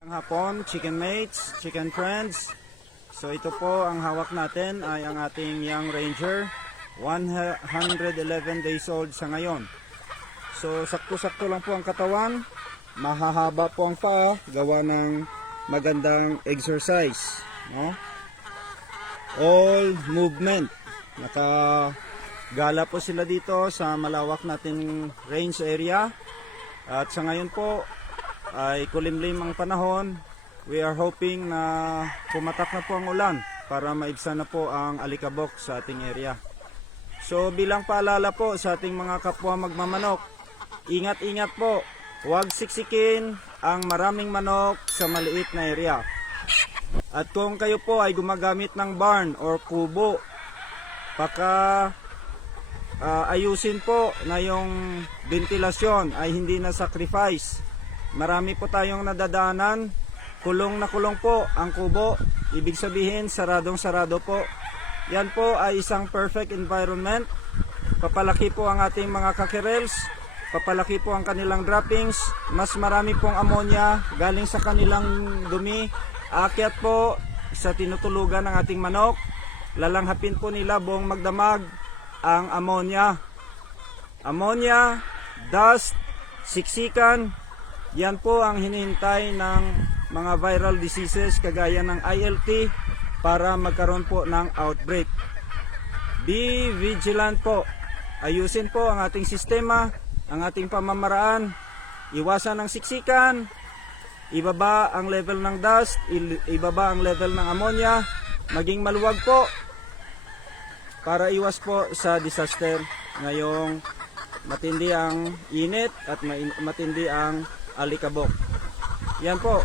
Ang hapon, chicken mates, chicken friends. So ito po ang hawak natin ay ang ating young ranger. 111 days old sa ngayon. So sakto-sakto lang po ang katawan. Mahahaba po ang paa gawa ng magandang exercise. No? All movement. Nakagala po sila dito sa malawak nating range area. At sa ngayon po ay kulimlim ang panahon. We are hoping na pumatak na po ang ulan para maibsan na po ang alikabok sa ating area. So bilang paalala po sa ating mga kapwa magmamanok, ingat-ingat po. Huwag siksikin ang maraming manok sa maliit na area. At kung kayo po ay gumagamit ng barn or kubo, baka ah, ayusin po na yung ventilasyon ay hindi na sacrifice. Marami po tayong nadadaanan, kulong na kulong po ang kubo, ibig sabihin saradong sarado po. Yan po ay isang perfect environment. Papalaki po ang ating mga kakirels, papalaki po ang kanilang droppings, mas marami pong ammonia galing sa kanilang dumi. Aakyat po sa tinutulugan ng ating manok, lalanghapin po nila buong magdamag ang ammonia. Ammonia, dust, siksikan, yan po ang hinihintay ng mga viral diseases kagaya ng ILT para magkaroon po ng outbreak. Be vigilant po. Ayusin po ang ating sistema, ang ating pamamaraan. Iwasan ang siksikan, ibaba ang level ng dust, ibaba ang level ng ammonia, maging maluwag po para iwas po sa disaster ngayong matindi ang init at matindi ang alikabok. Yan po,